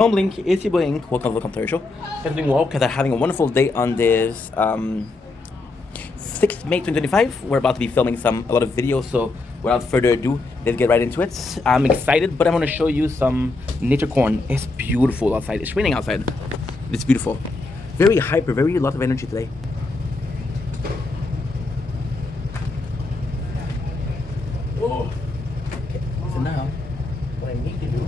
Home Link, it's your boy Ink. Welcome to the show. I'm doing well because I'm having a wonderful day on this 6th May 2025. We're about to be filming a lot of videos, so without further ado, let's get right into it. I'm excited, but I'm going to show you some nature corn. It's beautiful outside. It's raining outside. It's beautiful. Very hyper, very lot of energy today. Oh. Okay, so now, what I need to do.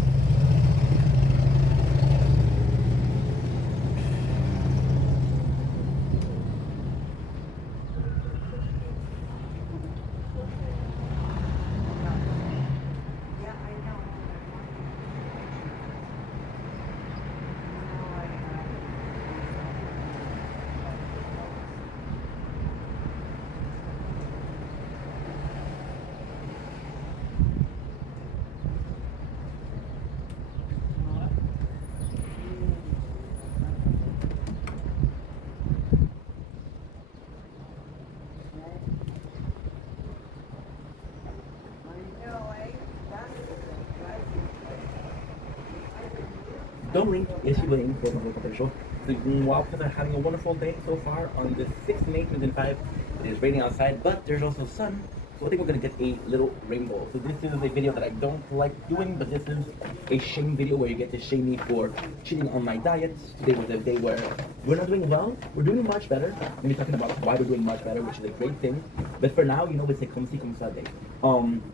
Don't ring, yes you ring, welcome to the show. So, wow, because I'm having a wonderful day so far on the 6th May 2025. It is raining outside, but there's also sun, so I think we're going to get a little rainbow. So this is a video that I don't like doing, but this is a shame video where you get to shame me for cheating on my diet. Today was a day where we're not doing well, we're doing much better. I'm going to be talking about why we're doing much better, which is a great thing. But for now, it's a come see, come day.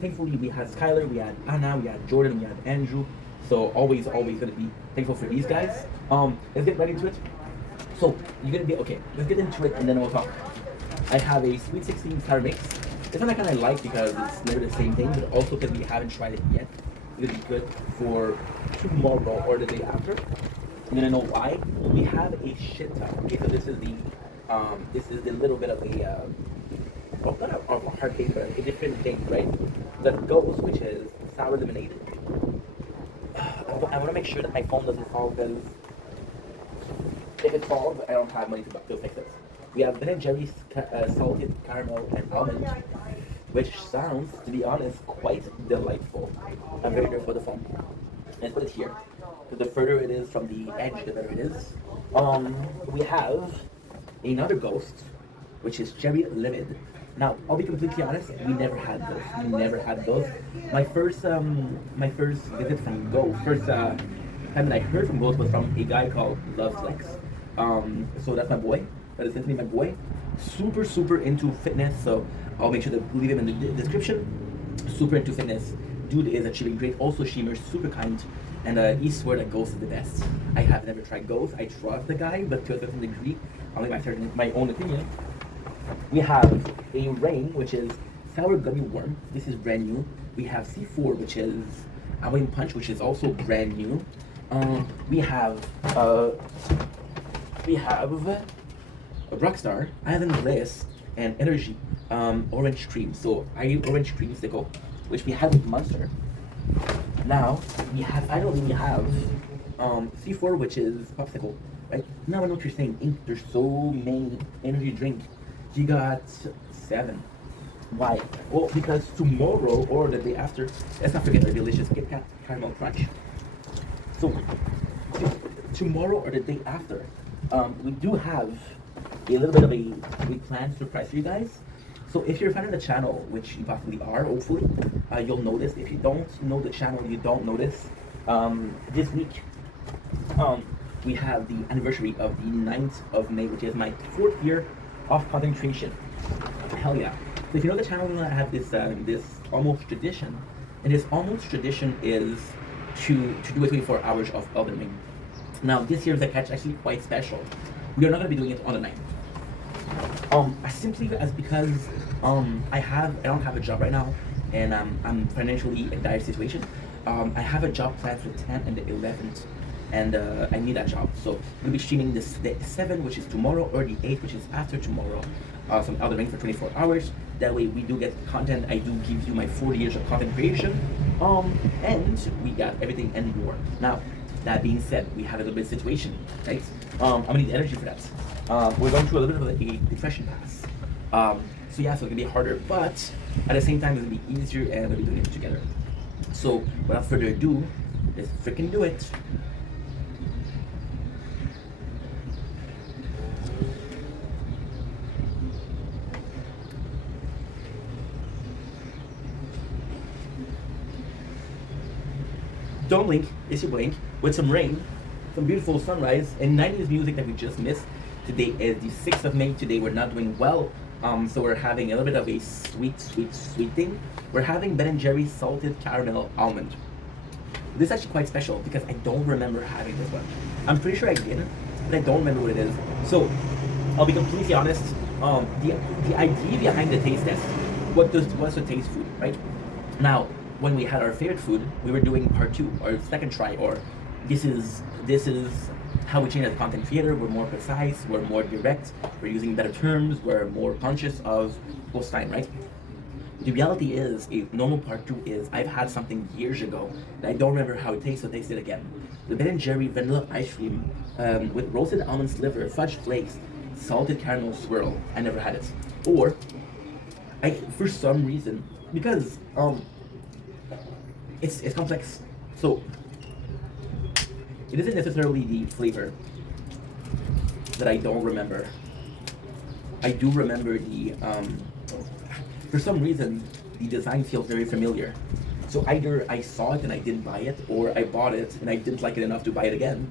Thankfully, we had Skylar, we had Anna, we had Jordan, we had Andrew. So always gonna be thankful for these guys. Let's get right into it. So you're gonna be okay. Let's get into it and then we'll talk. I have a Sweet 16 sour mix. This one I kind of like because it's never the same thing, but also because we haven't tried it yet. It'll be good for tomorrow or the day after. And then I know why. We have a shit ton. Okay, so this is the little bit of a well, not a hard cake, but a different thing, right? That goes, which is sour lemonade. I want to make sure that my phone doesn't fall because if it falls, I don't have money to fix it. We have Ben and Jerry's salted caramel and almond, which sounds, to be honest, quite delightful. I'm very grateful for the phone. Let's put it here. Because the further it is from the edge, the better it is. We have another ghost, which is cherry livid. Now, I'll be completely honest, we never had those. We never had those. My first visit from Ghost, time that I heard from Ghost was from a guy called Love Flex. So that's my boy. That is essentially my boy. Super into fitness. So I'll make sure to leave him in the description. Super into fitness. Dude is achieving great. Also, Sheemer, super kind. And he swore that Ghost is the best. I have never tried Ghost. I trust the guy, but to a certain degree, only my own opinion. We have a Rain, which is sour gummy worm. This is brand new. We have C4, which is Halloween Punch, which is also brand new. We have Rockstar, Ivan Reyes, and Energy Orange Cream. So I eat orange creamsicle, which we had with Monster. Now finally we have C4, which is popsicle. Right now I know what you're saying. Ink, there's so many energy drinks. You got 7. Why? Well, because tomorrow or the day after, let's not forget our delicious Kit Kat Caramel Crunch. So, tomorrow or the day after, we do have a little bit of a planned surprise for you guys. So if you're a fan of the channel, which you possibly are, hopefully, you'll notice. If you don't know the channel, you don't notice. This week, we have the anniversary of the 9th of May, which is my 4th year of content creation. Hell yeah. So if you know the channel, I have this almost tradition. And this almost tradition is to do a 24 hours of Elden Ring. Now this year's catch actually quite special. We are not going to be doing it on the 9th. Simply as because I don't have a job right now, and I'm financially in a dire situation. I have a job planned for the 10th and the 11th, and I need that job. So we'll be streaming the 7th, which is tomorrow, or the 8th, which is after tomorrow, some Elden Ring for 24 hours. That way we do get content. I do give you my 40 years of content creation, and we got everything and more. Now, that being said, we have a little bit of situation, right? I'm gonna need energy for that. We're going through a little bit of a depression pass. So yeah, so it's gonna be harder, but at the same time, it's gonna be easier, and we'll be doing it together. So without further ado, let's freaking do it. Don't blink, it's your blink, with some rain, some beautiful sunrise, and 90s music that we just missed. Today is the 6th of May. Today we're not doing well, so we're having a little bit of a sweet thing. We're having Ben & Jerry's Salted Caramel Almond. This is actually quite special because I don't remember having this one. I'm pretty sure I did, but I don't remember what it is. So, I'll be completely honest. The idea behind the taste test was to taste food, right? Now, when we had our favorite food, we were doing part 2, or second try, or this is how we change as a content creator. We're more precise, we're more direct, we're using better terms, we're more conscious of post time, right? The reality is, a normal part 2 is, I've had something years ago that I don't remember how it tastes, so taste it again. The Ben & Jerry vanilla ice cream with roasted almond sliver, fudge flakes, salted caramel swirl. I never had it. Or, for some reason, because it's complex. So, it isn't necessarily the flavor that I don't remember. I do remember the, for some reason, the design feels very familiar. So either I saw it and I didn't buy it, or I bought it and I didn't like it enough to buy it again.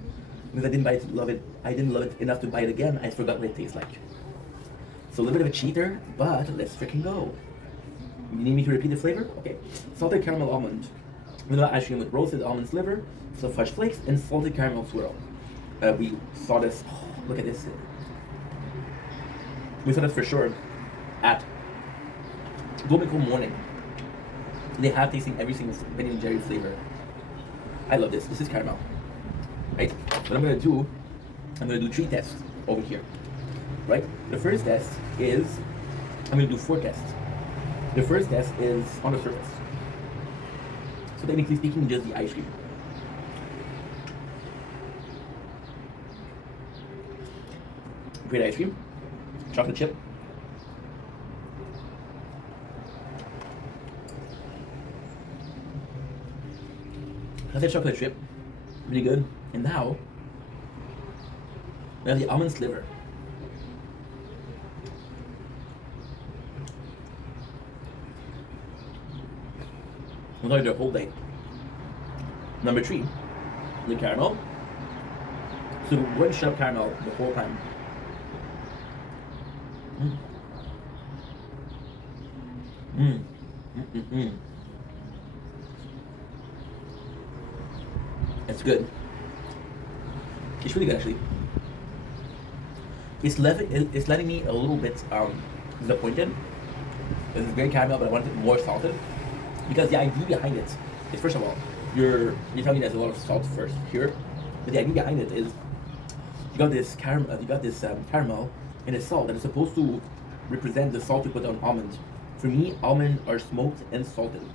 Because I didn't love it enough to buy it again, I forgot what it tastes like. So a little bit of a cheater, but let's freaking go. You need me to repeat the flavor? Okay. Salted caramel almond, vanilla ice cream with roasted almond sliver, some fudge flakes, and salted caramel swirl. We saw this, look at this. We saw this for sure at Gomico Morning. They have tasting every single Ben & Jerry flavor. I love this. This is caramel. Right? What I'm gonna do 3 tests over here. Right? The first test is, I'm gonna do 4 tests. The first test is on the surface. So technically speaking, just the ice cream. Great ice cream. Chocolate chip. I said chocolate chip. Really good. And now, we have the almond sliver. We'll tell you the whole day. Number 3, the caramel. So we're going to shove caramel the whole time. It's good. It's really good actually. It's letting me a little bit disappointed. It's very caramel, but I want it more salted. Because the idea behind it is, first of all, you're telling me there's a lot of salt first here, but the idea behind it is you got this caramel and it's salt, and it's supposed to represent the salt you put on almonds. For me, almonds are smoked and salted,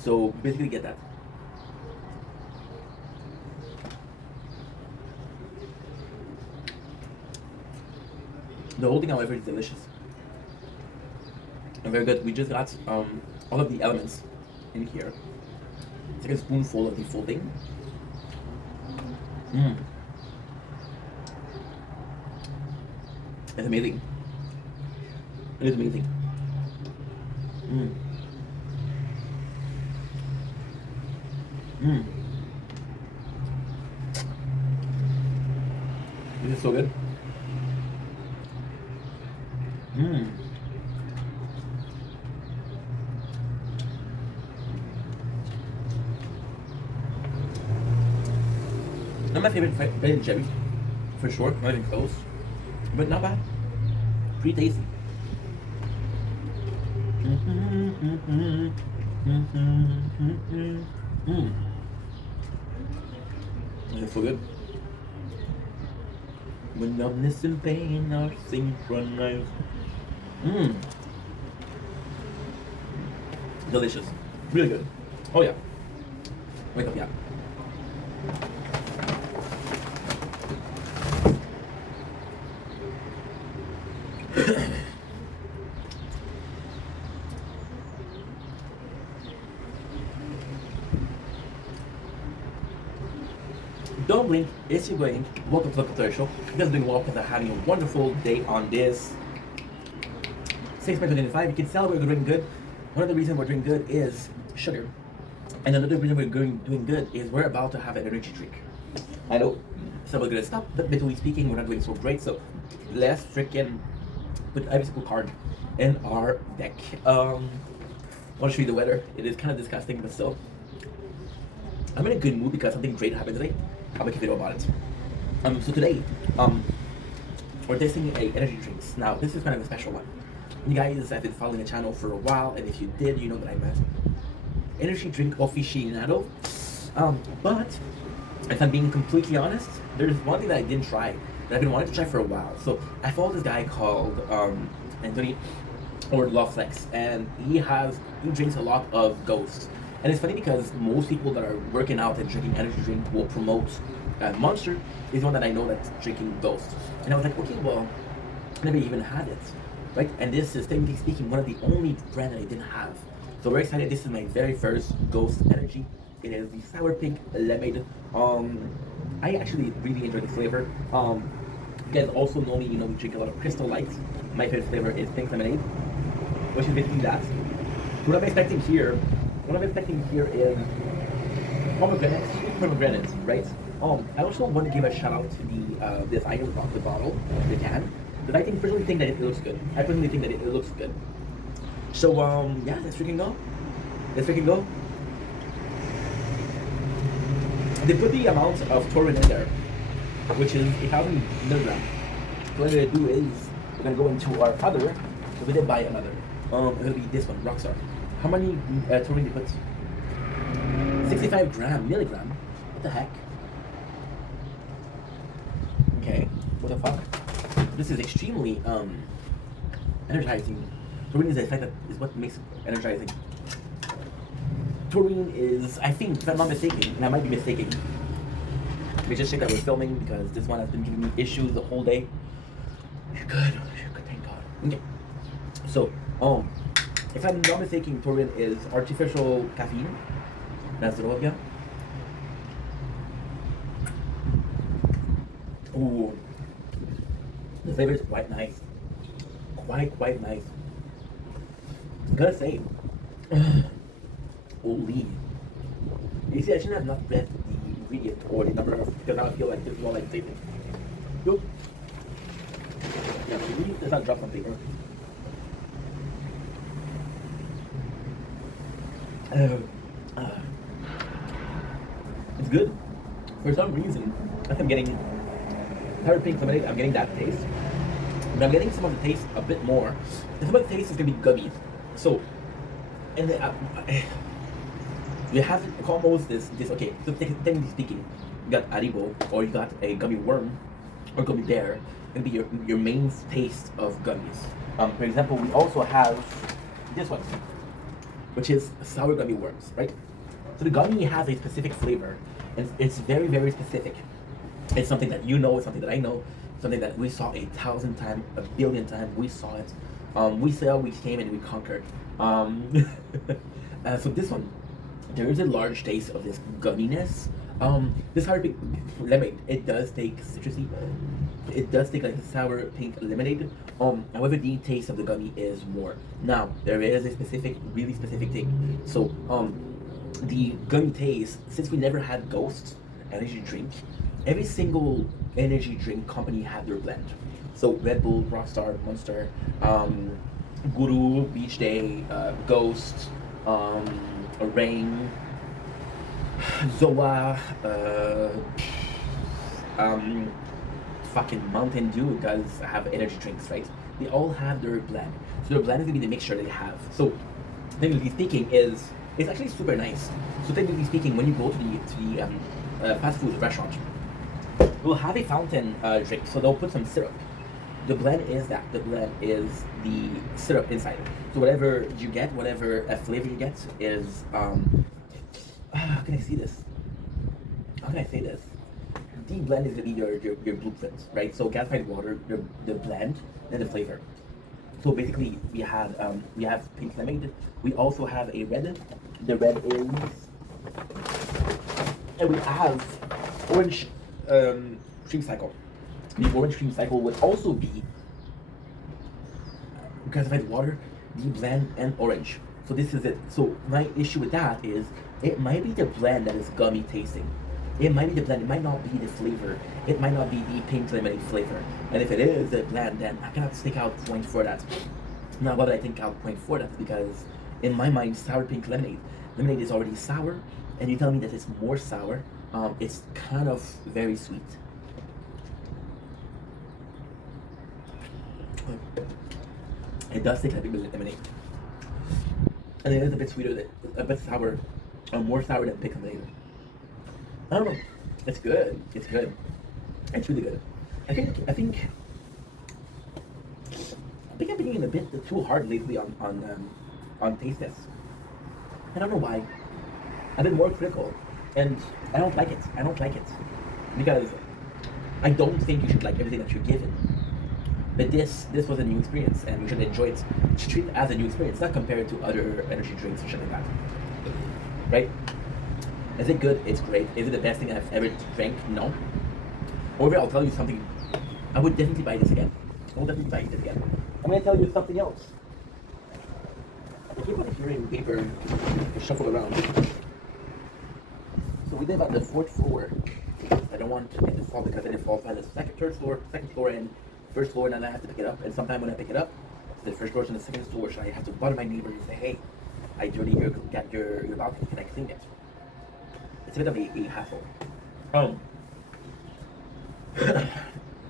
so basically get that. The whole thing, however, is delicious and very good. We just got all of the elements in here. It's like a spoonful of the full thing. It's amazing. It is amazing. This is so good. Not my favorite Ben & Jerry, for sure, not even close, but not bad. Pretty tasty. It's so good. When numbness and pain are synchronized. Delicious. Really good. Oh yeah. Wake up, yeah. Don't blink, it's your blink. Welcome to the Culture Show. You guys are doing well because are having a wonderful day on this 6th May 2025. You can celebrate we're doing good. One of the reasons we're doing good is sugar. And another reason we're doing good is we're about to have an energy drink. I know some are gonna stop, but mentally speaking, we're not doing so great. So let's freaking put every single card in our deck. I want to show you the weather. It is kind of disgusting, but still, I'm in a good mood because something great happened today. I'll make a video about it. So today, we're testing a energy drinks. Now this is kind of a special one. You guys have been following the channel for a while, and if you did, you know that I'm an energy drink aficionado. But if I'm being completely honest, there's one thing that I didn't try that I've been wanting to try for a while. So I follow this guy called Anthony or Loveflex, and he drinks a lot of Ghost. And it's funny because most people that are working out and drinking energy drink will promote Monster. Is one that I know that's drinking Ghost. And I was like, okay, well, I never even had it, right? And this is, technically speaking, one of the only brand that I didn't have. So very excited. This is my very first Ghost Energy. It is the sour pink lemonade. I actually really enjoy the flavor. You guys also know me, you know, we drink a lot of Crystal Lights. My favorite flavor is pink lemonade, which is basically that. What I'm expecting here is pomegranates, right? I also want to give a shout out to the design of the bottle, the can, because I personally think that it looks good. I personally think that it looks good. So yeah, let's freaking go. They put the amount of Taurin in there, which is 1,000 milligrams. So what I'm gonna do is we're gonna go into our other. So we did buy another. It's gonna be this one, Rockstar. How many Taurin they put? 65 milligram. What the heck? Okay, what the fuck? This is extremely energizing. Taurine is the effect that is what makes it energizing. Taurine is, I think, if I'm not mistaken, and I might be mistaken. Let me just check that we're filming because this one has been giving me issues the whole day. You're good, thank God. Okay, so if I'm not mistaken, taurine is artificial caffeine. That's the yeah. Ooh, the flavor is quite nice. Quite nice. I gotta say, holy. You see, I shouldn't have not read the ingredient or the number of, because now I feel like this is all like tasting. Nope. Yeah, really, let's not drop something. It's good. For some reason, as I'm getting sour pink lemonade, I'm getting that taste. But I'm getting some of the taste a bit more. And some of the taste is gonna be gummy. So, and you have almost this. Okay, so technically speaking, you got Haribo or you got a gummy worm or gummy bear. Gonna be your main taste of gummies. For example, we also have this one, which is sour gummy worms, right? So the gummy has a specific flavor, and it's very, very specific. It's something that you know, it's something that I know, something that we saw 1,000 times, 1,000,000,000 times. We saw it. We saw, we came, and we conquered. So this one, there is a large taste of this gumminess. This sour pink lemonade, it does take citrusy. It does take like a sour pink lemonade. However, the taste of the gummy is more. Now, there is a specific, really specific thing. So, the gummy taste, since we never had Ghost energy drink, every single energy drink company had their blend. So Red Bull, Rockstar, Monster, Guru, Beach Day, Ghost, Rain, Zoa, fucking Mountain Dew guys have energy drinks, right? They all have their blend. So their blend is gonna be the mixture they have. So technically speaking, it's actually super nice. So technically speaking, when you go to the fast food restaurant, we'll have a fountain drink. So they'll put some syrup. The blend is that. The blend is the syrup inside. So whatever you get, whatever flavor you get is how can I see this? How can I say this? The blend is gonna be your blueprint, right? So gasified water, the blend, and the flavor. So basically, we have pink lemonade. We also have a red. The red is, and we have orange cream cycle. The orange cream cycle would also be gasified water, the blend, and orange. So this is it. So my issue with that is It might be the blend that is gummy tasting. It might be the blend. It might not be the flavor. It might not be the pink lemonade flavor. And if it is the blend, then I cannot stick out points for that. Now, why would I think out point for that? Because in my mind, sour pink lemonade is already sour, and you tell me that it's more sour. It's kind of very sweet. It does taste like lemonade, and it is a bit sweeter, a bit sour, more sour than pink lemonade. I don't know. It's good. It's good. It's really good. I think I think I think I'm being a bit too hard lately on taste tests. I don't know why. I've been more critical, and I don't like it. I don't like it because I don't think you should like everything that you're given. But this was a new experience, and we should enjoy it. You should treat it as a new experience, not compare it to other energy drinks or shit like that. Right? Is it good? It's great. Is it the best thing I've ever drank? No. However, I'll tell you something. I would definitely buy this again. I will definitely buy this again. I'm gonna tell you something else. I keep on hearing paper shuffle around. So we live on the fourth floor. I don't want it to fall because then it falls on the second floor, and first floor, and then I have to pick it up. And sometime when I pick it up, the first floor is on the second floor, so I have to bother my neighbor and say, "Hey, I dirty your balcony. Can I clean it?" It's a bit of a hassle. Um,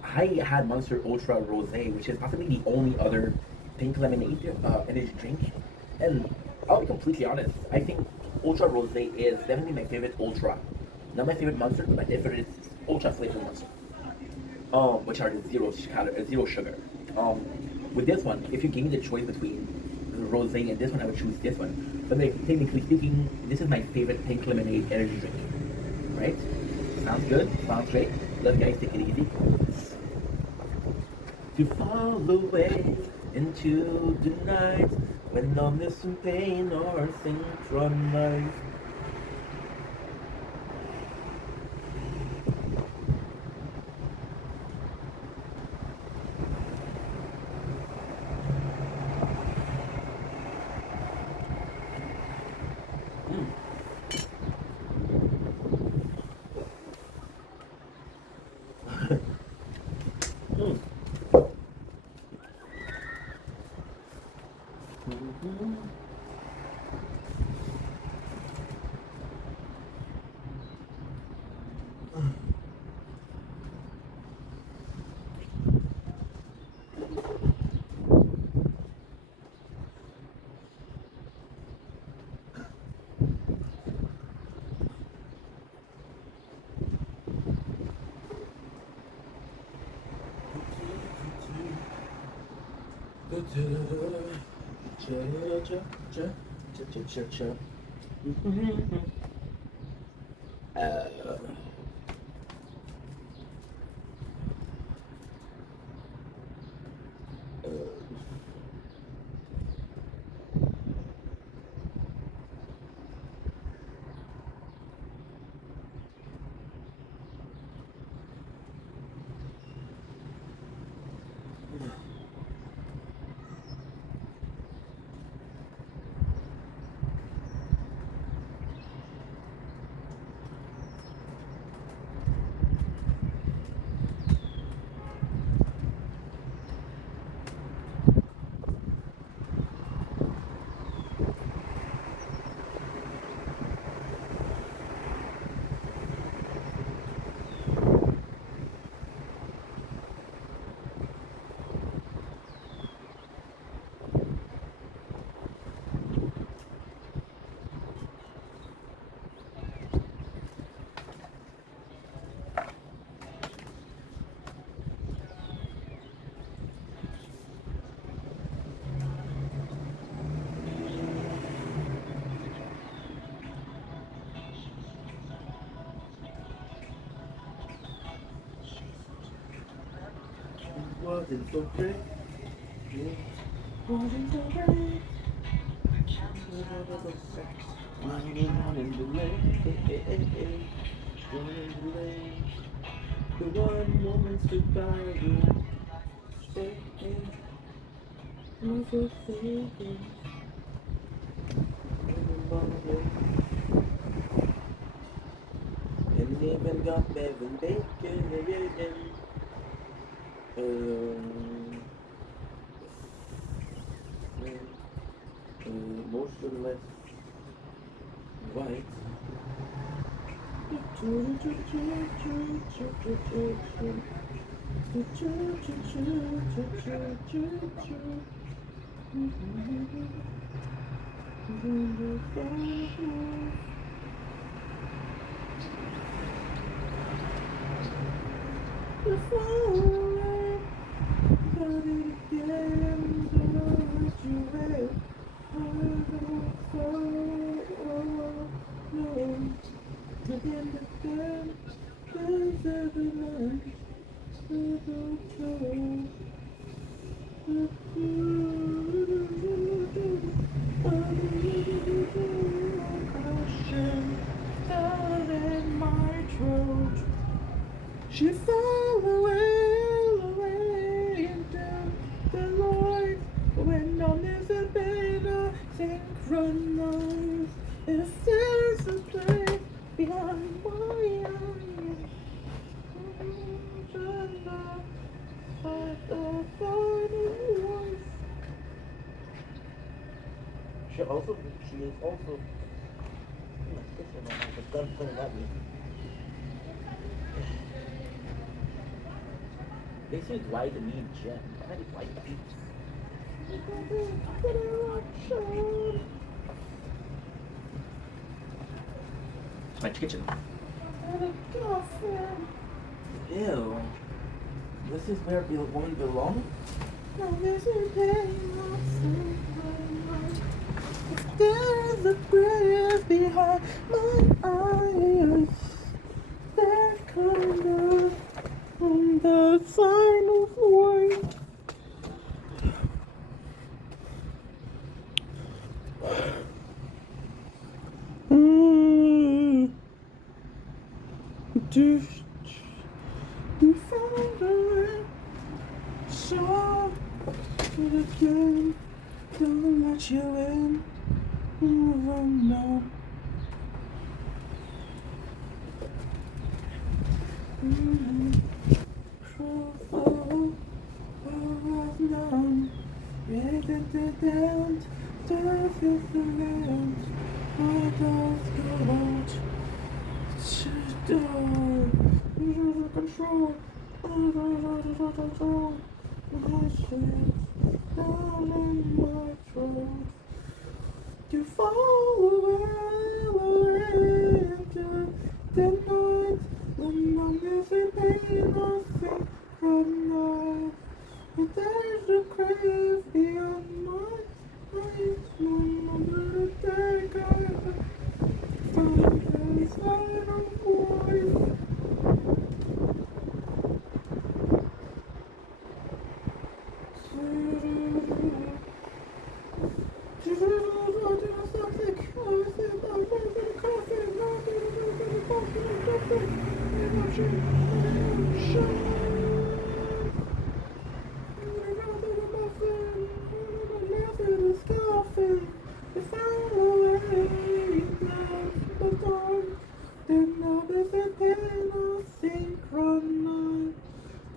I had Monster Ultra Rosé, which is possibly the only other pink lemonade energy drink. And I'll be completely honest, I think Ultra Rosé is definitely my favorite Ultra. Not my favorite Monster, but my favorite Ultra flavored Monster. Which are the zero sugar. Um, with this one, if you gave me the choice between the Rosé and this one, I would choose this one. But like, technically speaking, this is my favorite pink lemonade energy drink. Right? Sounds good. Sounds great. Love guys, take it easy. To fall away into the night when numbness and pain are synchronized. Mm. Mm. Mhm. Uh, wasn't so great. It wasn't so great. Running on in the lane. Running in the lane. The one moment stood by you. Stay in. Was so thinking. even got Bevan Bacon, yeah, yeah, yeah. Motionless white. She fell away into the light when on is a better synchronized. If there's a place behind my eyes, she also, she is also, the gun pointed at me. They say it's white and me and Jen. I had it white beats. It's my kitchen. Ew. This is where a woman belongs? There's a grave behind my eyes. That kind of on the sign of white. You found a way, so it again. Don't let you in. Oh no. Down, death is the land. My dogs go out. Control. My shit down in my throat. You fall away into the night when I'm missing pain. I think from night. But there's a crave beyond my eyes. When I'm gonna take over from the side of voice.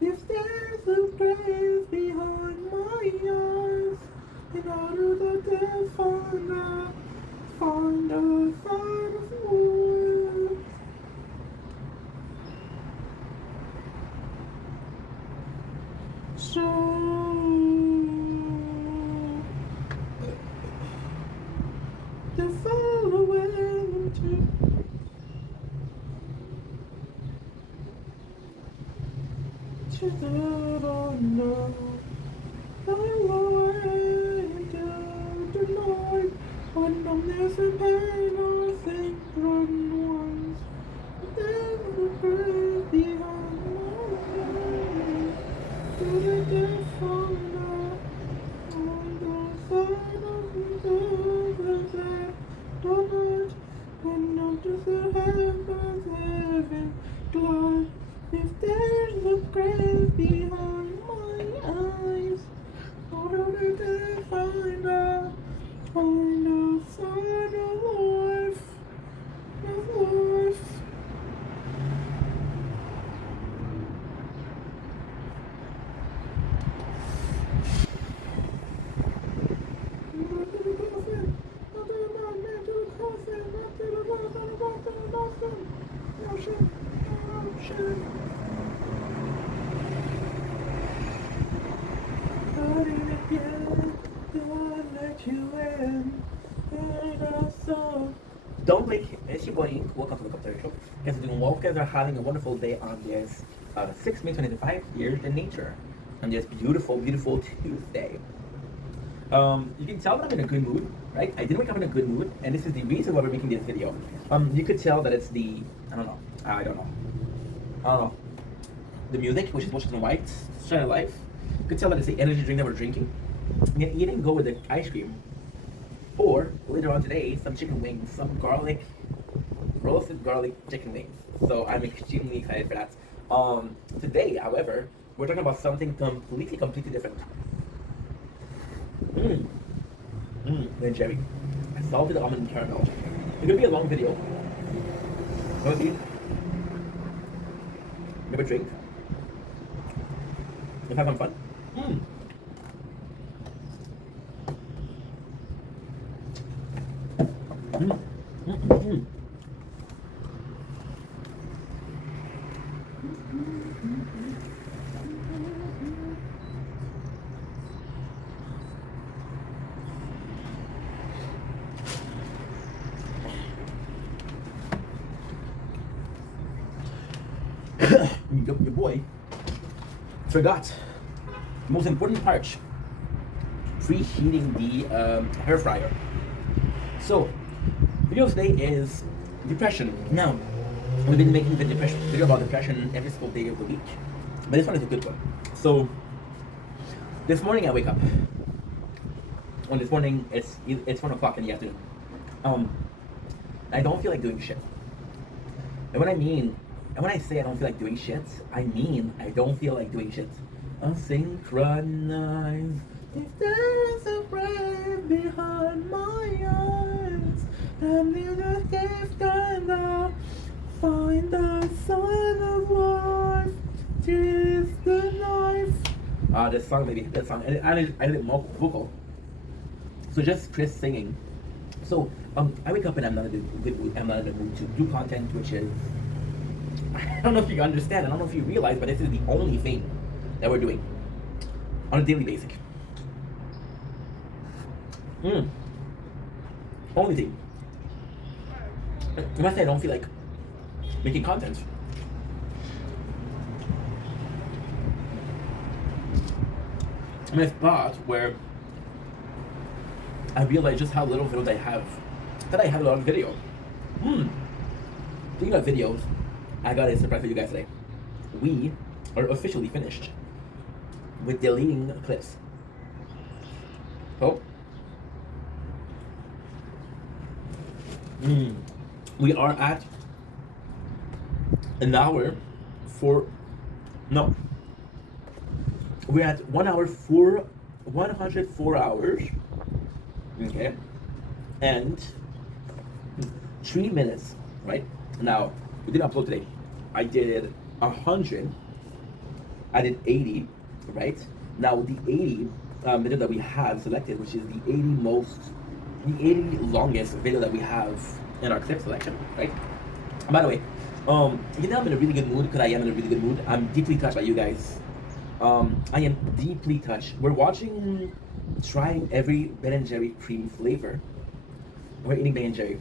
If there's a grave behind my eyes, in order that they find a sign of war. So they fall away into the unknown. Fell away into the night when I'm missing pain. I think run once. There's a grave behind my eyes. Did it just find out on the side of the desert? Don't it when I'm just a heaven's living glad. If there's a grave behind my eyes, how did they find a sign of life, of life? Don't let you in. Don't blink. It's your boy Ink. Welcome to the Commentary Show. Guys are doing well. Guys are having a wonderful day on this 6 May 2025 Years in Nature. On this beautiful, beautiful Tuesday. You can tell that I'm in a good mood, right? I did wake up in a good mood, and this is the reason why we're making this video. You could tell that it's the, I don't know. The music, which is Washington White, Shine a Life. You could tell that it's the energy drink that we're drinking. And you didn't go with the ice cream. Or, later on today, some chicken wings, some roasted garlic chicken wings. So I'm extremely excited for that. Today, however, we're talking about something completely different. Ben Jerry. Salted almond caramel. It's gonna be a long video. Gonna be maybe a drink. Let's have some fun. Your boy forgot the most important part: preheating the hair fryer. So, video today is depression. Now, we've been making the video about depression every single day of the week, but this one is a good one. So, this morning I wake up. On this morning, it's 1 o'clock in the afternoon. I don't feel like doing shit. And when I say I don't feel like doing shit, I mean I don't feel like doing shit. I'll synchronize. If there's a breath behind my eyes, I'm in a gift and I'll find the sign of life. Tis the knife. This song, baby, that song. And I did it vocal. So just Chris singing. So I wake up and I'm not in the mood to do content, which is, I don't know if you understand, I don't know if you realize, but this is the only thing that we're doing on a daily basis. Only thing. Unless I don't feel like making content. I'm in a spot where I realize just how little videos I have. That I have a lot of video. Speaking of videos, I got a surprise for you guys today. We are officially finished with deleting clips. So, we are at an hour for, no, we're at 1 hour for 104 hours, okay, and 3 minutes, right? Now, we didn't upload today. I did 100, I did 80, right? Now, the 80 video that we have selected, which is the 80 longest video that we have in our clip selection, right? By the way, you know I'm in a really good mood because I am in a really good mood. I'm deeply touched by you guys. I am deeply touched. We're trying every Ben & Jerry cream flavor. We're eating Ben & Jerry.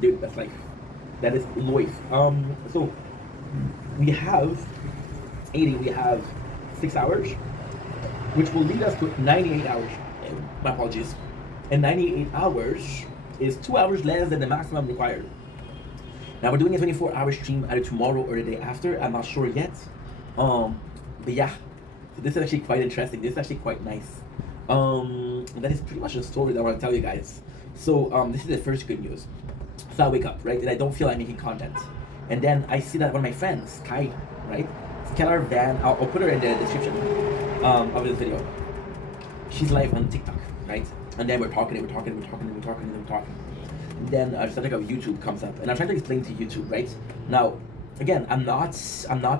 Dude, that's life. That is life. So we have 80. We have 6 hours, which will lead us to 98 hours. My apologies. And 98 hours is 2 hours less than the maximum required. Now we're doing a 24-hour stream either tomorrow or the day after. I'm not sure yet. But yeah, so this is actually quite interesting. This is actually quite nice. That is pretty much the story that I want to tell you guys. So this is the first good news. So I wake up, right, and I don't feel like making content. And then I see that one of my friends, Kai, right, Skylar Van, I'll put her in the description of this video. She's live on TikTok, right? And then we're talking. And then a subject of YouTube comes up, and I'm trying to explain to YouTube, right? Now, again, I'm not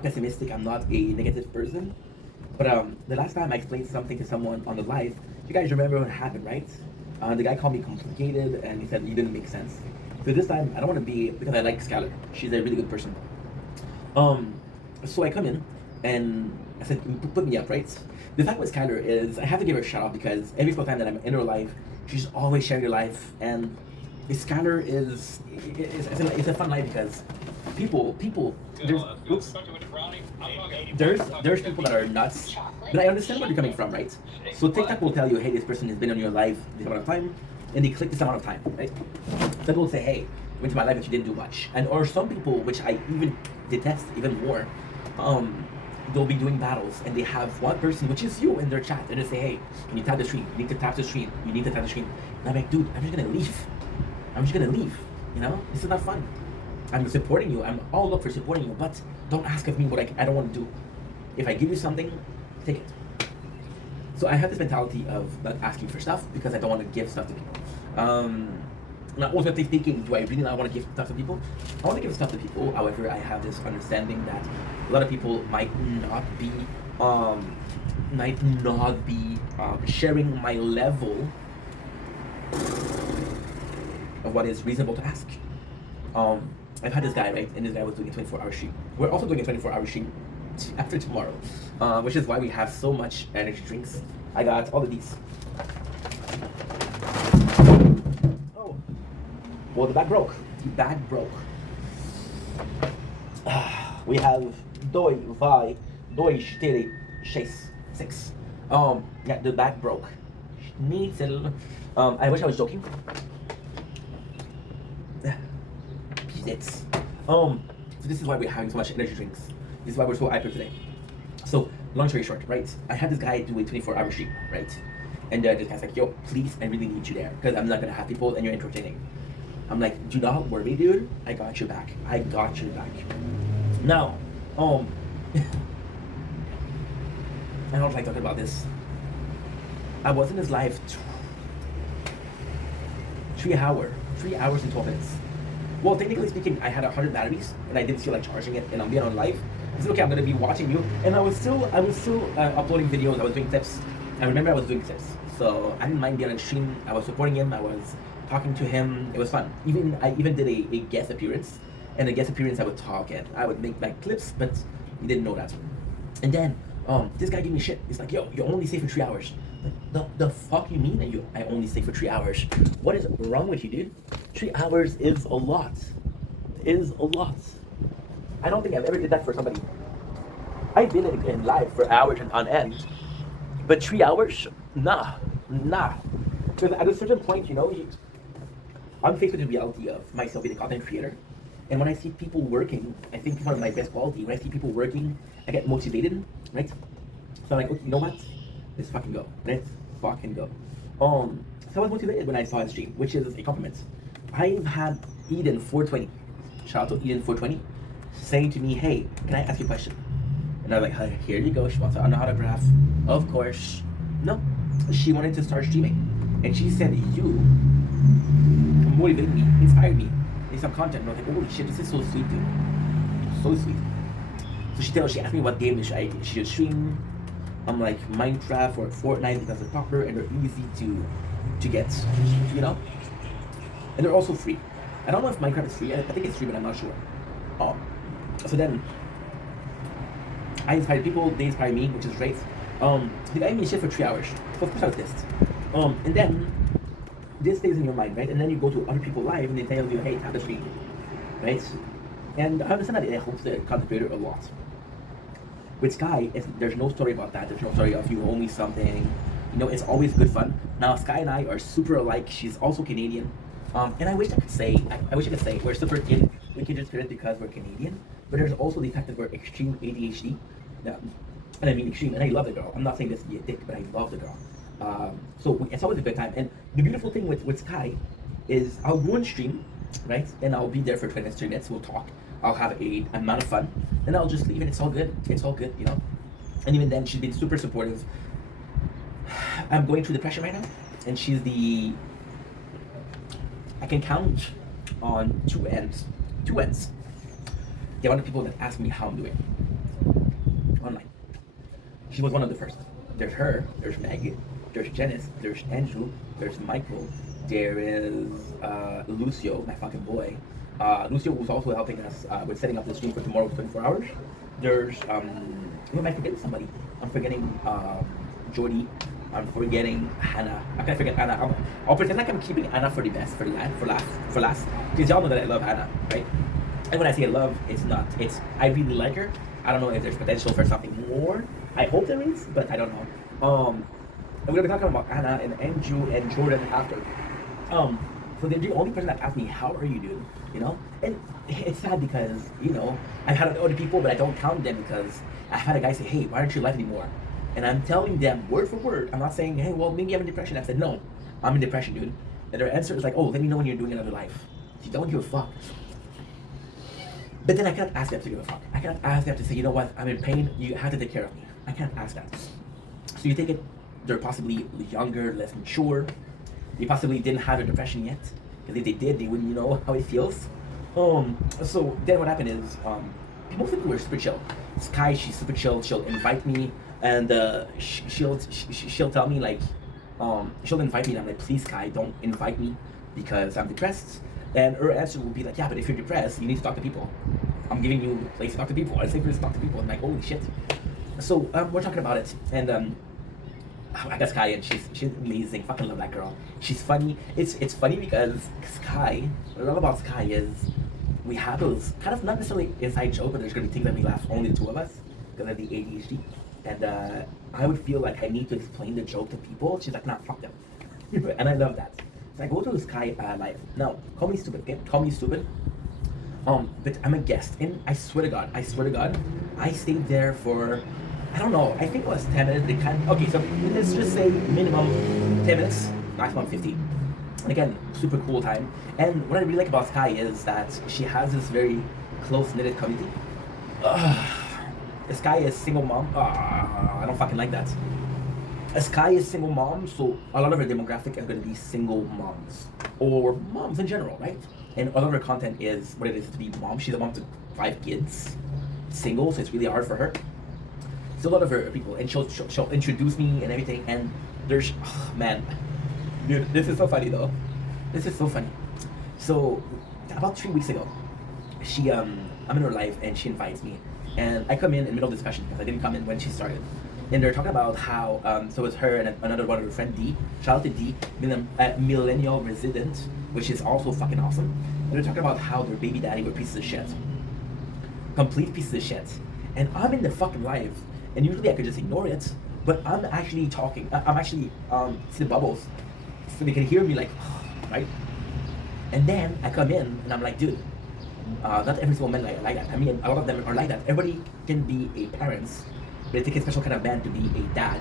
pessimistic. I'm not a negative person. But the last time I explained something to someone on the live, you guys remember what happened, right? The guy called me complicated, and he said you didn't make sense. So this time, I don't want to be, because I like Skylar. She's a really good person. So I come in, And I said, put me up, right? The fact with Skylar is I have to give her a shout out because every single time that I'm in her life, she's always sharing her life. And Skylar is it's a fun life because people there's oops, there's people that are nuts, but I understand where you're coming from, right? So TikTok will tell you, hey, this person has been on your life this amount of time, and they click this amount of time, right? Some people will say, hey, went to my life and she didn't do much, and or some people, which I even detest even more, they'll be doing battles and they have one person, which is you, in their chat, and they say, hey, can you tap the screen? You need to tap the screen. You need to tap the screen. And I'm like, dude, I'm just gonna leave. I'm just gonna leave. You know, this is not fun. I'm supporting you. I'm all up for supporting you, but don't ask of me what I don't want to do. If I give you something, take it. So I have this mentality of not asking for stuff because I don't want to give stuff to people. Now, ultimately thinking, do I really not want to give stuff to people? I want to give stuff to people. However, I have this understanding that a lot of people might not be sharing my level of what is reasonable to ask. I've had this guy, right, and this guy was doing a 24-hour stream. We're also doing a 24-hour stream after tomorrow, which is why we have so much energy drinks. I got all of these. Oh, well, the bag broke. The bag broke. We have doi, vai, doi, cztery, six. Yeah, the bag broke. Schnitzel. I wish I was joking. So this is why we're having so much energy drinks. This is why we're so hyper today. So, long story short, right? I had this guy do a 24-hour stream, right? And this guy's like, yo, please, I really need you there because I'm not gonna have people and you're entertaining. I'm like, do not worry, dude. I got your back. I got your back. Now, I don't like talking about this. I was in his live 3 hours and 12 minutes. Well, technically speaking, I had 100 batteries, and I didn't feel like charging it, and I'm being on live. I said, okay, I'm gonna be watching you, and I was still uploading videos. I was doing clips. I remember I was doing clips, so I didn't mind being on stream. I was supporting him. I was talking to him. It was fun. I even did a guest appearance, and a guest appearance I would talk and I would make back clips, but he didn't know that. And then this guy gave me shit. He's like, yo, you only stay for 3 hours. Like, the fuck you mean that I only stay for 3 hours? What is wrong with you, dude? 3 hours is a lot. Is a lot. I don't think I've ever did that for somebody. I've been in live for hours and on end, but 3 hours? Nah. Because at a certain point, you know, I'm faced with the reality of myself being a content creator. And when I see people working, I think one of my best quality, when I see people working, I get motivated, right? So I'm like, okay, you know what? Let's fucking go. Let's fucking go. So I was motivated when I saw his stream, which is a compliment. I've had Eden420, shout out to Eden420, saying to me, hey, can I ask you a question? And I was like, hey, here you go. She wants an autograph. Of course. No. She wanted to start streaming. And she said, you motivated me, inspired me. In some content, and I was like, holy shit, this is so sweet, dude. So sweet. So she asked me what game she should stream. I'm like, Minecraft or Fortnite because they're popular and they're easy to get, you know? And they're also free. I don't know if Minecraft is free. I think it's free, but I'm not sure. So then, I inspired people, they inspired me, which is great. The guy gave me shit for 3 hours. So of course I was pissed. And then, this stays in your mind, right? And then you go to other people live and they tell you, hey, tap the screen, right? And I understand that it helps the content creator a lot. With Sky, there's no story about that. There's no story of you owe me something. You know, it's always good fun. Now, Sky and I are super alike. She's also Canadian. And I wish I could say we're super in we can just spirit because we're Canadian. But there's also the fact that we're extreme ADHD. And I mean extreme, and I love the girl. I'm not saying this to be a dick, but I love the girl. So it's always a good time. And the beautiful thing with Sky is I'll go and stream, right? And I'll be there for 20 minutes, 30 minutes. We'll talk. I'll have a amount of fun. Then I'll just leave, and it's all good. It's all good, you know. And even then, she's been super supportive. I'm going through depression right now, and she's I can count on two ends. The amount of people that ask me how I'm doing online. She was one of the first. There's her, there's Maggie, there's Janice, there's Andrew, there's Michael, there is Lucio, my fucking boy. Lucio was also helping us with setting up the stream for tomorrow, 24 hours. There's who am I forgetting somebody? I'm forgetting Jody. I'm forgetting Hannah. I can't forget Anna. I'll pretend like I'm keeping Anna for the best, for last. Because y'all know that I love Hannah, right? And when I say love, it's not. It's I really like her. I don't know if there's potential for something more. I hope there is, but I don't know. And we're gonna be talking about Anna and Andrew and Jordan after. Um, so they're the only person that asked me, "How are you, dude?" You know, and it's sad because I've had other people, but I don't count them because I've had a guy say, "Hey, why aren't you alive anymore?" And I'm telling them word for word. I'm not saying, "Hey, well, maybe I'm in depression." I said, "No, I'm in depression, dude." And their answer is like, "Oh, let me know when you're doing another life." You don't give a fuck. But then I can't ask them to give a fuck. I can't ask them to say, "You know what? I'm in pain. You have to take care of me." I can't ask that. So you take it. They're possibly younger, less mature. They possibly didn't have a depression yet. Because if they did, they wouldn't know how it feels. So then what happened is, most people were super chill. Sky, she's super chill. She'll invite me, and she'll tell me like, she'll invite me, and I'm like, please, Sky, don't invite me because I'm depressed. And her answer will be like, yeah, but if you're depressed, you need to talk to people. I'm giving you a place to talk to people. I say place to talk to people. I'm like, holy shit. So we're talking about it, and I got Sky, and she's amazing. Fucking love that girl. She's funny. It's funny because Sky. What I love about Sky is we have those kind of not necessarily inside joke, but there's gonna be things that we laugh only the two of us because of the ADHD. And I would feel like I need to explain the joke to people. She's like, nah, fuck them. And I love that. So I go to Sky live. Now, call me stupid, okay? Call me stupid. But I'm a guest, and I swear to God, I stayed there for, I don't know, I think it was 10 minutes. Okay, so let's just say minimum 10 minutes, maximum 15. And again, super cool time. And what I really like about Sky is that she has this very close-knitted community. Sky is single mom. I don't fucking like that. Sky is single mom, so a lot of her demographic is going to be single moms or moms in general, right? And a lot of her content is what it is to be mom. She's a mom to 5 kids, single, so it's really hard for her. So a lot of her people, and she'll introduce me and everything. And there's, man, dude, this is so funny though. This is so funny. So about 3 weeks ago, I'm in her live and she invites me, and I come in the middle of discussion because I didn't come in when she started. And they're talking about how so it's her and another one of her friend D. Shout out to D, millennial resident, which is also fucking awesome. And they're talking about how their baby daddy were pieces of shit, complete pieces of shit. And I'm in the fucking live, and usually I could just ignore it, but I'm actually talking. I'm actually see the bubbles, so they can hear me like, right. And then I come in and I'm like, dude, not every single man like that. I mean, a lot of them are like that. Everybody can be a parent, but it takes a special kind of man to be a dad.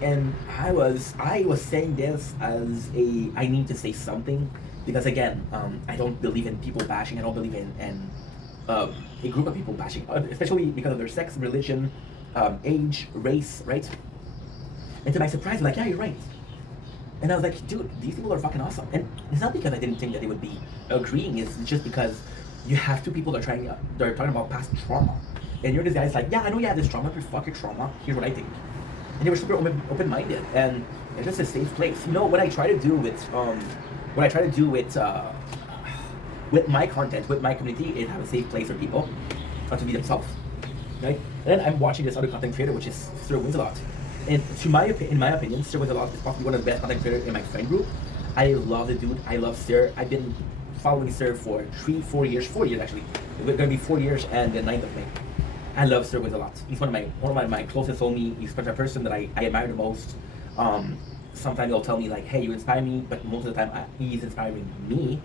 And I was saying this as I need to say something because again, I don't believe in people bashing. I don't believe in a group of people bashing, especially because of their sex, religion, age, race, right? And to my surprise, I'm like, yeah, you're right. And I was like, dude, these people are fucking awesome. And it's not because I didn't think that they would be agreeing. It's just because you have two people that are they're talking about past trauma. And you're this guy's like, yeah, I know you have this trauma, but fuck your trauma. Here's what I think. And they were super open-minded, and it's just a safe place. You know what I try to do with my content, with my community, is have a safe place for people to be themselves, right? And then I'm watching this other content creator, which is Sir Wins-A-Lot. And in my opinion, Sir Wins-A-Lot is probably one of the best content creators in my friend group. I love the dude. I love Sir. I've been following Sir for 4 years actually. It's gonna be 4 years and the 9th of May. I love Sir Wins-A-Lot. He's one of my closest homie. He's such a person that I admire the most. Sometimes he'll tell me like, hey, you inspire me, but most of the time he's inspiring me.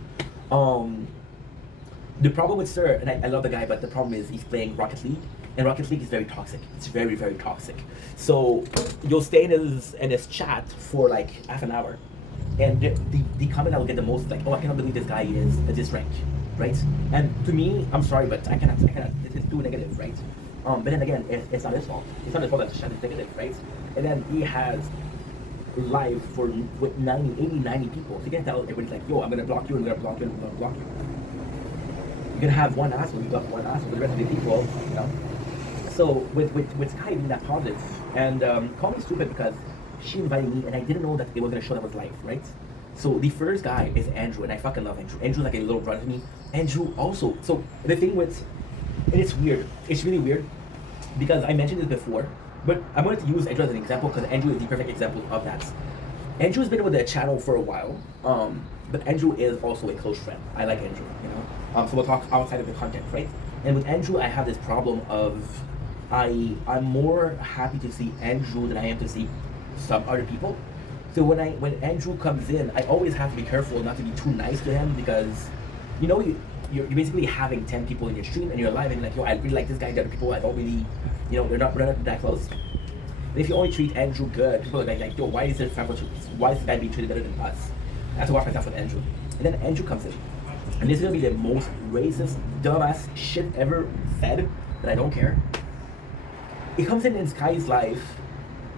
The problem with Sir, and I love the guy, but the problem is he's playing Rocket League, and Rocket League is very toxic. It's very, very toxic. So you'll stay in his chat for like half an hour, and the comment I will get the most is like, oh, I cannot believe this guy is at this rank, right? And to me, I'm sorry, but I cannot. It's too negative, right? But then again, it's not his fault. It's not his fault that the chat is negative, right? And then he has live with 90 people. So you can't tell everybody's like, yo, I'm gonna block you, and I'm gonna block you, and I'm gonna block you. You're gonna have one asshole, you got one asshole, but the rest of the people, you know. So with Sky being that positive, and call me stupid because she invited me, and I didn't know that they were gonna show that was live, right? So the first guy is Andrew, and I fucking love Andrew. Andrew's like a little brother to me. Andrew also. So the thing with And it's weird. It's really weird because I mentioned this before, but I'm going to use Andrew as an example because Andrew is the perfect example of that. Andrew's been with the channel for a while, but Andrew is also a close friend. I like Andrew, you know. So we'll talk outside of the content, right? And with Andrew, I have this problem of I'm more happy to see Andrew than I am to see some other people. So when Andrew comes in, I always have to be careful not to be too nice to him because, you know, you're basically having 10 people in your stream and you're live and you're like, yo, I really like this guy. The other people I don't really, you know, we're not that close. And if you only treat Andrew good, people are like, yo, why is this guy being treated better than us? I have to watch myself with Andrew. And then Andrew comes in. And this is gonna be the most racist, dumbass shit ever said, but I don't care. He comes in Sky's life,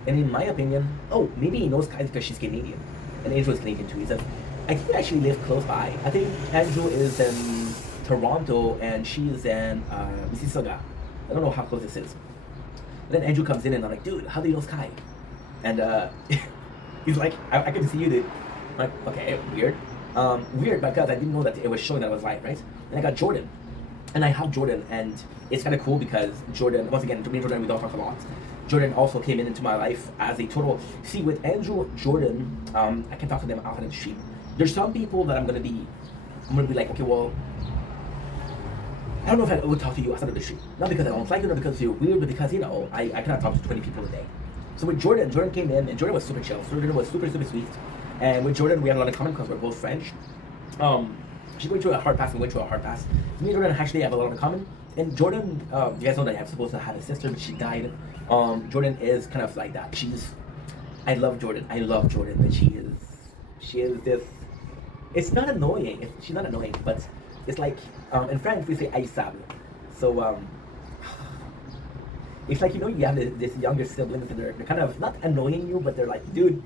and in my opinion, oh, maybe he knows Sky because she's Canadian. And Andrew is Canadian too. He says, I think we actually live close by. I think Andrew is in Toronto and she is in Mississauga. I don't know how close this is. Then Andrew comes in and I'm like, dude, how do you know Sky? And he's like, I can see you, dude. I'm like, okay, weird. Weird because I didn't know that it was showing that I was live, right? And I got Jordan. And I have Jordan, and it's kind of cool because Jordan, once again, me and Jordan, we don't talk a lot. Jordan also came into my life as a total. See, with Andrew, Jordan, I can talk to them out in the street. There's some people that I'm gonna be like, okay, well, I don't know if I would talk to you outside of the street. Not because I don't like you, not because you're weird, but because, you know, I cannot talk to 20 people a day. So with Jordan came in, and Jordan was super chill. Jordan was super, super sweet. And with Jordan, we had a lot of common because we're both French. She went through a hard pass and went through a hard pass. Me and Jordan actually have a lot in common. And Jordan, you guys know that I'm supposed to have a sister, but she died. Jordan is kind of like that. I love Jordan, but she is this, it's not annoying, she's not annoying, but it's like, in French we say aïssable. So, it's like, you know, you have this younger siblings and they're kind of not annoying you, but they're like, dude,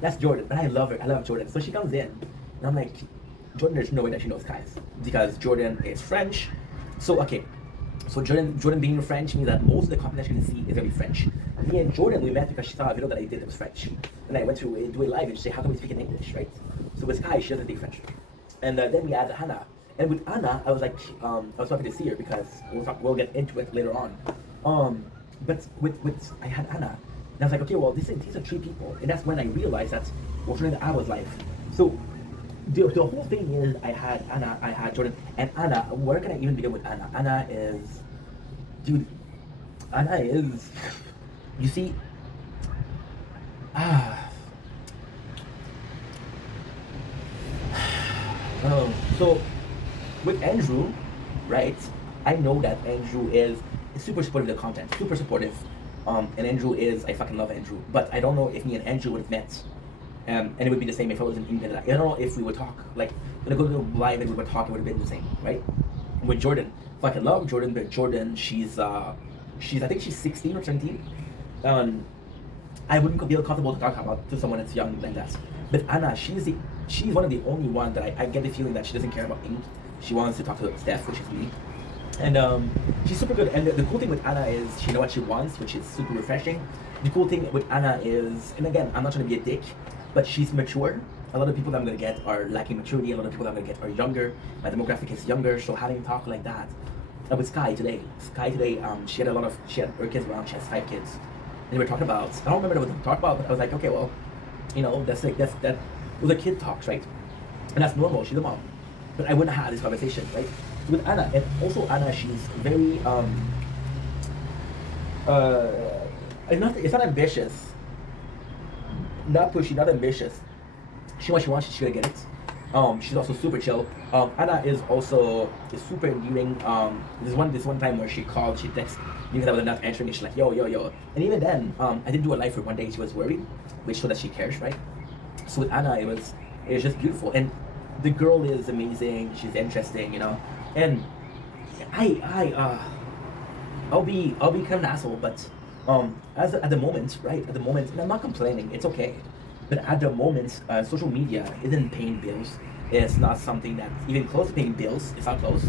that's Jordan. But I love her, I love Jordan. So she comes in, and I'm like, Jordan, there's no way that she knows guys because Jordan is French. So okay, so Jordan being French means that most of the content that you're gonna see is gonna be French. Me and Jordan, we met because she saw a video that I did that was French, and I went to do a live and she said, how can we speak in English, right? So with Sky, she doesn't speak French, and then we added Hannah. And with Anna, I was like, I was happy to see her because we'll get into it later on. But with I had Anna, and I was like, okay, well, these are 3 people, and that's when I realized that we're trying to Anna's life. So. The whole thing is I had Anna, I had Jordan, and Anna, where can I even begin with Anna? Anna is, you see, so with Andrew, right, I know that Andrew is super supportive of the content, super supportive, and Andrew is, I fucking love Andrew, but I don't know if me and Andrew would have met. And it would be the same if I was in England. I don't know if we would talk, like, when I go to live and we would talk, it would have been the same, right? With Jordan, fucking love Jordan, but Jordan, she's I think she's 16 or 17. I wouldn't feel comfortable to talk about to someone that's young like that. But Anna, she's one of the only one that I get the feeling that she doesn't care about ink. She wants to talk to Steph, which is me. And she's super good. And the cool thing with Anna is she knows what she wants, which is super refreshing. The cool thing with Anna is, and again, I'm not trying to be a dick, but she's mature. A lot of people that I'm gonna get are lacking maturity. A lot of people that I'm gonna get are younger. My demographic is younger, so having talk like that. With Sky today, she had her kids around. She has 5 kids, and we were talking about. I don't remember what we talked about, but I was like, okay, well, you know, that those are kid talks, right? And that's normal. She's a mom, but I wouldn't have this conversation, right? With Anna, and also Anna, she's very it's not ambitious. Not pushy, not ambitious. She what she wants, she's gonna get it. She's also super chill. Anna is also super endearing. This one time where she called, she texted me because I was not answering, and she's like, yo. And even then, I did do a live for one day. She was worried, which showed that she cares, right? So with Anna, it was just beautiful, and the girl is amazing. She's interesting, you know. And I'll be kind of an asshole, but. At the moment, right? At the moment, and I'm not complaining. It's okay, but at the moment, social media isn't paying bills. It's not something that's even close to paying bills. It's not close.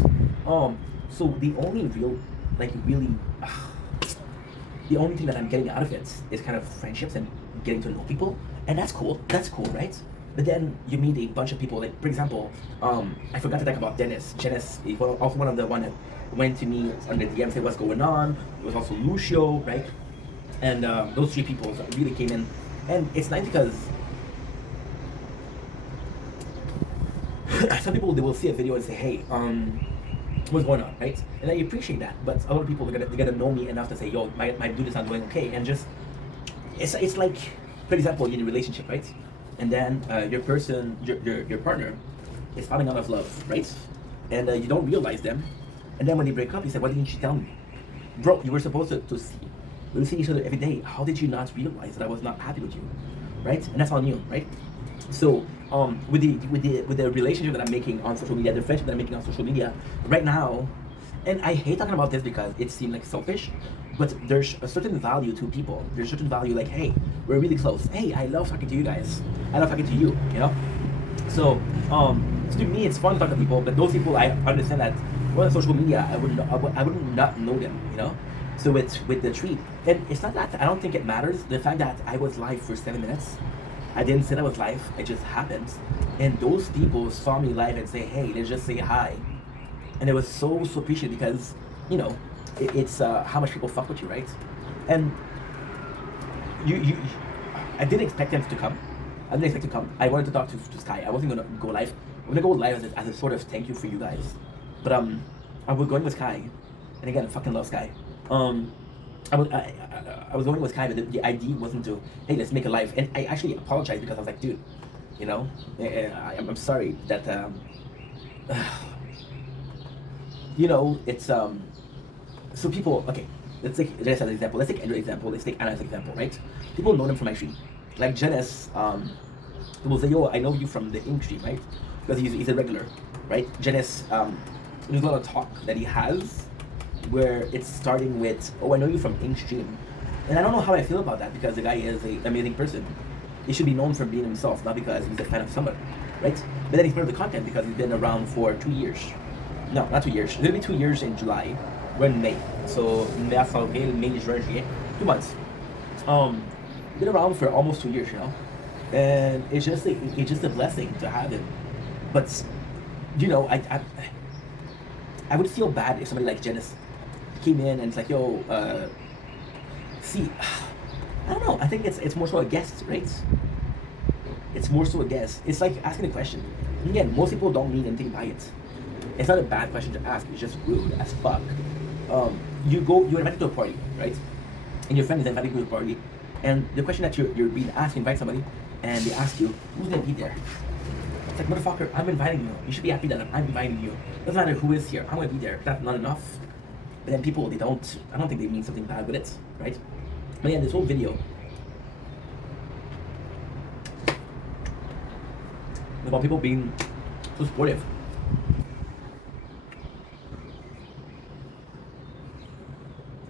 So the only real, like really, the only thing that I'm getting out of it is kind of friendships and getting to know people, and that's cool. That's cool, right? But then you meet a bunch of people. Like for example, I forgot to talk about Dennis. Dennis is also one of the one that went to me on the DM, said what's going on. There was also Lucio, right? And those three people really came in. And it's nice because some people, they will see a video and say, hey, what's going on, right? And I appreciate that. But a lot of people, they're gonna know me enough to say, yo, my dude is not doing okay. And just, it's like, for example, you're in a relationship, right? And then your partner is falling out of love, right? And you don't realize them. And then when they break up, you say, why didn't you tell me? Bro, you were supposed to see. We see each other every day. How did you not realize that I was not happy with you, right? And that's on you, right? So with the relationship that I'm making on social media, the friendship that I'm making on social media right now, and I hate talking about this because it seems like selfish, but there's a certain value to people. There's a certain value like, hey, we're really close. Hey, I love talking to you guys. I love talking to you, you know? So to me, it's fun to talk to people, but those people, I understand that on social media, I would not know them, you know? So it's with the tree. And it's not that, I don't think it matters. The fact that I was live for 7 minutes, I didn't say I was live, it just happened. And those people saw me live and say, hey, they just say hi. And it was so appreciated because, you know, it's how much people fuck with you, right? And I didn't expect them to come. I didn't expect to come. I wanted to talk to Sky. I wasn't gonna go live. I'm gonna go live as a sort of thank you for you guys. But I was going with Sky, and again, I fucking love Sky. I was going with Sky, but the idea wasn't to, hey, let's make a live. And I actually apologized because I was like, dude, you know, I'm sorry that you know, it's so people, okay, let's take Janice as an example. Let's take Andrew example. Let's take Anna as an example, right? People know them from my stream. Like Janice, people say, yo, I know you from the Ink stream, right? Because he's a regular, right? Janice, there's a lot of talk that he has where it's starting with, oh, I know you from Ink stream. And I don't know how I feel about that because the guy is an amazing person. He should be known for being himself, not because he's a fan of somebody, right? But then he's part of the content because he's been around for 2 years. No, not 2 years. It'll be 2 years in July. We're in May. So, May, Juin, Juillet. 2 months. Been around for almost 2 years, you know? And it's just a blessing to have him. But, you know, I would feel bad if somebody like Janice came in and it's like, yo, see, I don't know. I think it's more so a guess, right? It's more so a guess. It's like asking a question. And again, most people don't mean anything by it. It's not a bad question to ask. It's just rude as fuck. You're invited to a party, right? And your friend is invited to a party. And the question that you're being asked, invite somebody, and they ask you, who's gonna be there? It's like, motherfucker, I'm inviting you. You should be happy that I'm inviting you. Doesn't matter who is here. I'm gonna be there. That's not enough. But then people, I don't think they mean something bad with it, right? But yeah, this whole video about people being so supportive.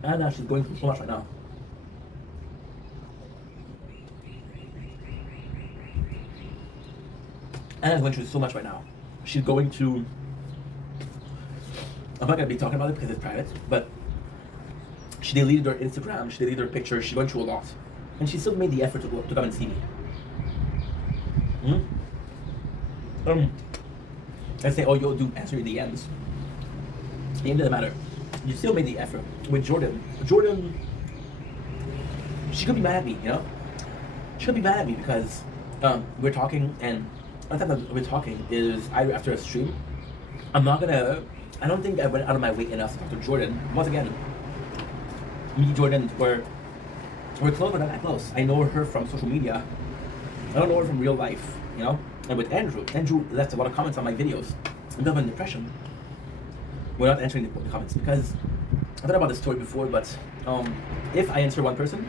Anna, she's going through so much right now. Anna's going through so much right now. She's going to, I'm not going to be talking about it because it's private, but she deleted her Instagram, she deleted her pictures, she's going through a lot. And she still made the effort to come and see me. I say, oh, yo, dude, answer your DMs. It doesn't matter. You still made the effort. With Jordan, she could be mad at me, you know? She could be mad at me because we're talking, and the time that we're talking is either after a stream. I don't think I went out of my way enough to talk to Jordan. Once again, me and Jordan, we're close, but not that close. I know her from social media. I don't know her from real life, you know? And with Andrew left a lot of comments on my videos. I'm having depression. We're not answering the comments because I thought about this story before, but if I answer one person,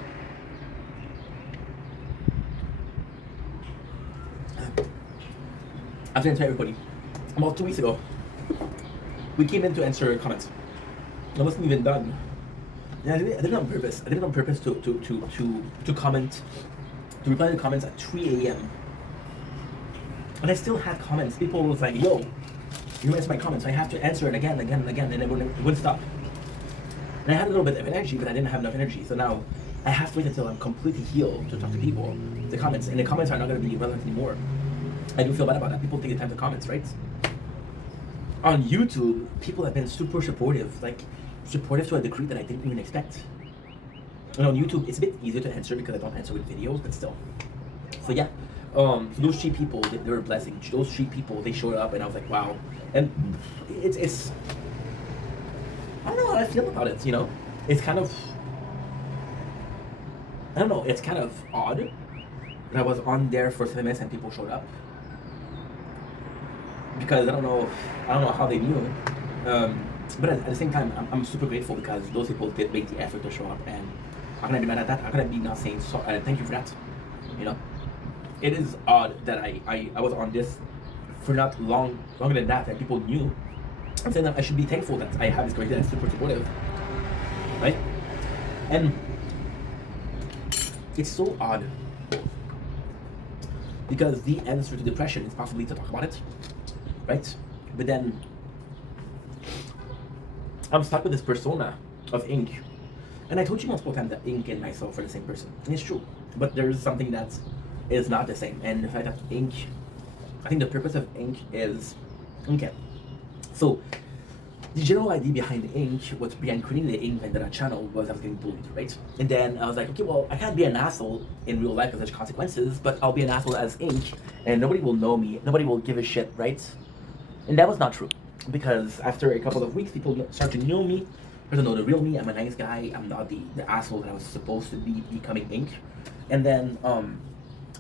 I have to answer everybody. About 2 weeks ago, we came in to answer comments. I wasn't even done. Yeah, I did it on purpose. I did it on purpose to comment, to reply to comments at 3 a.m. And I still had comments. People was like, yo, you don't answer my comments. So I have to answer it again, and it wouldn't stop. And I had a little bit of energy, but I didn't have enough energy. So now I have to wait until I'm completely healed to talk to people. The comments, and the comments are not going to be relevant anymore. I do feel bad about that. People take the time to comment, right? on YouTube, people have been super supportive, like supportive to a degree that I didn't even expect. And on YouTube, it's a bit easier to answer because I don't answer with videos, but still. So yeah, so those 3 people, they were a blessing. Those 3 people, they showed up, and I was like, wow. And it's I don't know how I feel about it. You know, it's kind of I don't know. It's kind of odd that I was on there for 7 minutes and people showed up because I don't know how they knew. But at the same time, I'm super grateful because those people did make the effort to show up, and how can I be mad at that? How can I be not saying so? Thank you for that. You know, it is odd that I was on this for not longer than that, and people knew. I'm saying that I should be thankful that I have this community that's super supportive, right? And it's so odd because the answer to depression is possibly to talk about it, right? But then I'm stuck with this persona of Ink. And I told you multiple times that Ink and myself are the same person. And it's true. But there's something that is not the same. And the fact that Ink, I think the purpose of Ink is, okay. So, the general idea behind Ink, what's behind creating the Ink Vendetta channel was I was getting bullied, right? And then I was like, okay, well, I can't be an asshole in real life because there's consequences, but I'll be an asshole as Ink, and nobody will know me, nobody will give a shit, right? And that was not true. Because after a couple of weeks, people start to know me, start to know the real me. I'm a nice guy. I'm not the asshole that I was supposed to be becoming Ink. And then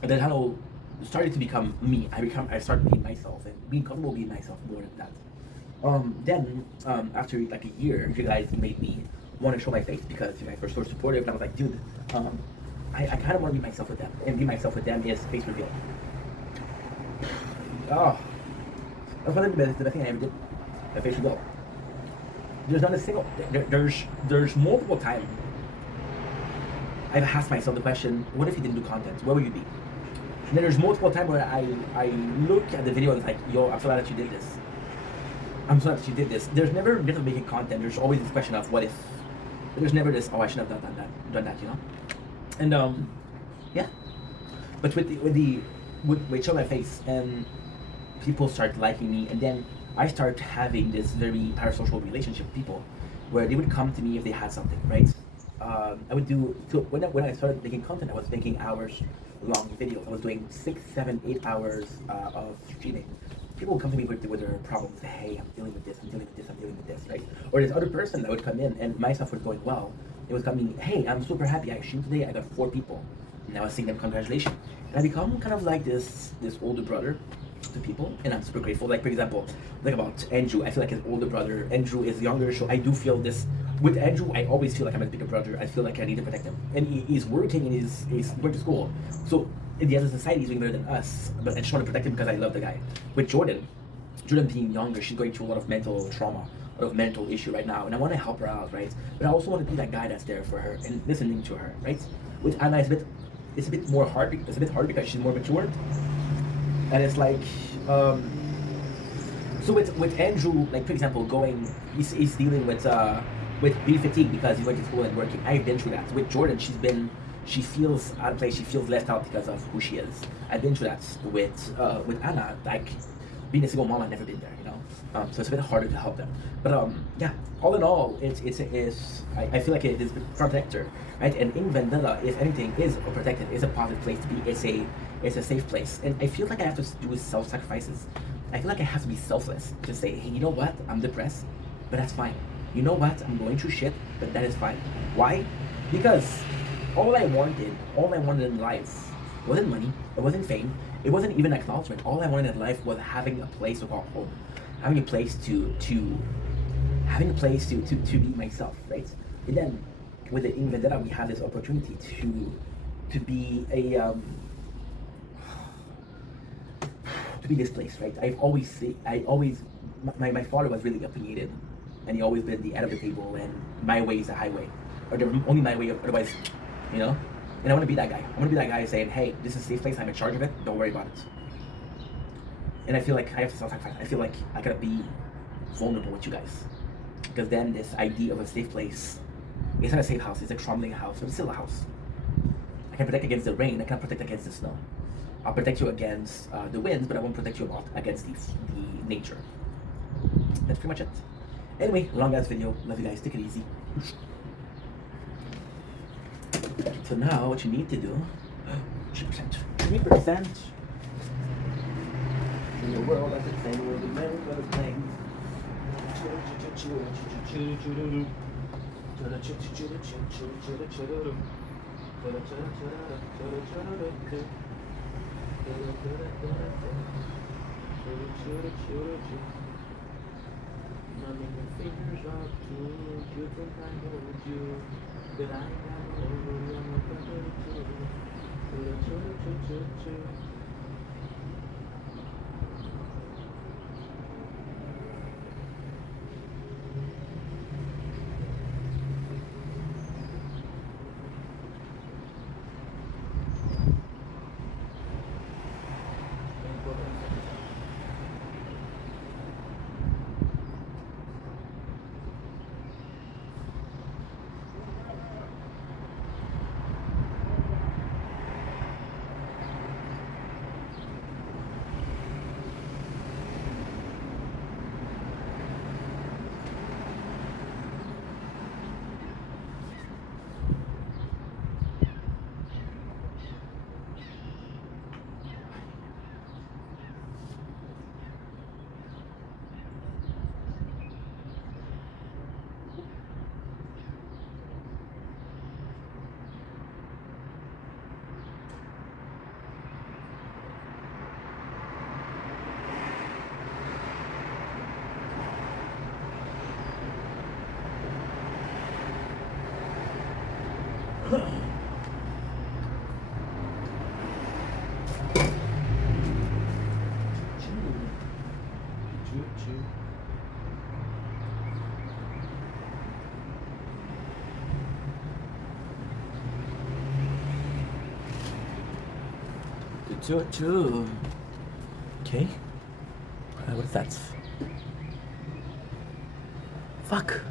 the channel started to become me. I started being myself and being comfortable being myself more than that. Then after like a year, you guys made me want to show my face because you guys were so supportive. And I was like, dude, I kind of want to be myself with them, and be myself with them is face reveal. Oh, that's one of the best thing I ever did. A face reveal. There's not a single. There's multiple times I've asked myself the question, what if you didn't do content? Where would you be? And then there's multiple times where I look at the video and it's like, yo, I'm so glad that you did this. I'm so glad that you did this. There's never a bit of making content. There's always this question of what if. But there's never this, oh, I should have done that, you know? And yeah. But with show my face and people start liking me, and then I start having this very parasocial relationship with people where they would come to me if they had something, right? I would do, so when I started making content, I was making hours long videos. I was doing 6, 7, 8 hours of streaming. People would come to me with their problems. Hey, I'm dealing with this, I'm dealing with this, I'm dealing with this, right? Or this other person that would come in and my stuff was going well. It was coming, hey, I'm super happy. I streamed today, I got 4 people. And I was saying them congratulations. And I become kind of like this older brother to people, and I'm super grateful. Like for example, like about Andrew, I feel like his older brother. Andrew is younger, so I do feel this with Andrew. I always feel like I'm a bigger brother. I feel like I need to protect him, and he's working and he's going to school. So in the other society, he's doing better than us. But I just want to protect him because I love the guy. With Jordan being younger, she's going through a lot of mental trauma, a lot of mental issue right now, and I want to help her out, right? But I also want to be that guy that's there for her and listening to her, right? With Anna, it's a bit more hard. It's a bit hard because she's more mature. And it's like, so with Andrew, like for example, he's dealing with being fatigued because he's going to school and working. I've been through that. With Jordan, she feels out of place. She feels left out because of who she is. I've been through that with Anna. Like being a single mom, I've never been there, you know. So it's a bit harder to help them. But yeah, all in all, I feel like it is a protector, right? And Ink Vendetta, if anything, is a protected, is a positive place to be. It's a safe place. And I feel like I have to do self-sacrifices. I feel like I have to be selfless to say, hey, you know what? I'm depressed, but that's fine. You know what? I'm going through shit, but that is fine. Why? Because all I wanted in life wasn't money, it wasn't fame, it wasn't even acknowledgement. All I wanted in life was having a place to call home, having a place to be myself, right? And then with the Ink Vendetta, we have this opportunity to be a to be this place, right? My father was really opinionated, and he always been the head of the table, and my way is the highway, or the only my way, otherwise, you know? And I want to be that guy. I want to be that guy saying, hey, this is a safe place, I'm in charge of it, don't worry about it. And I feel like I have to self-sacrifice. I feel like I gotta be vulnerable with you guys. Because then this idea of a safe place, it's not a safe house, it's a crumbling house, but it's still a house. I can protect against the rain, I can't protect against the snow. I'll protect you against the winds, but I won't protect you against the nature. that's pretty much it. Anyway, long ass video. Love you guys. Take it easy. So now what you need to do, 3%. 3%. In the world as it's saying, we'll remember the thing. Numbing your fingers up to you think I hold you, but I never Okay. What is that? Fuck.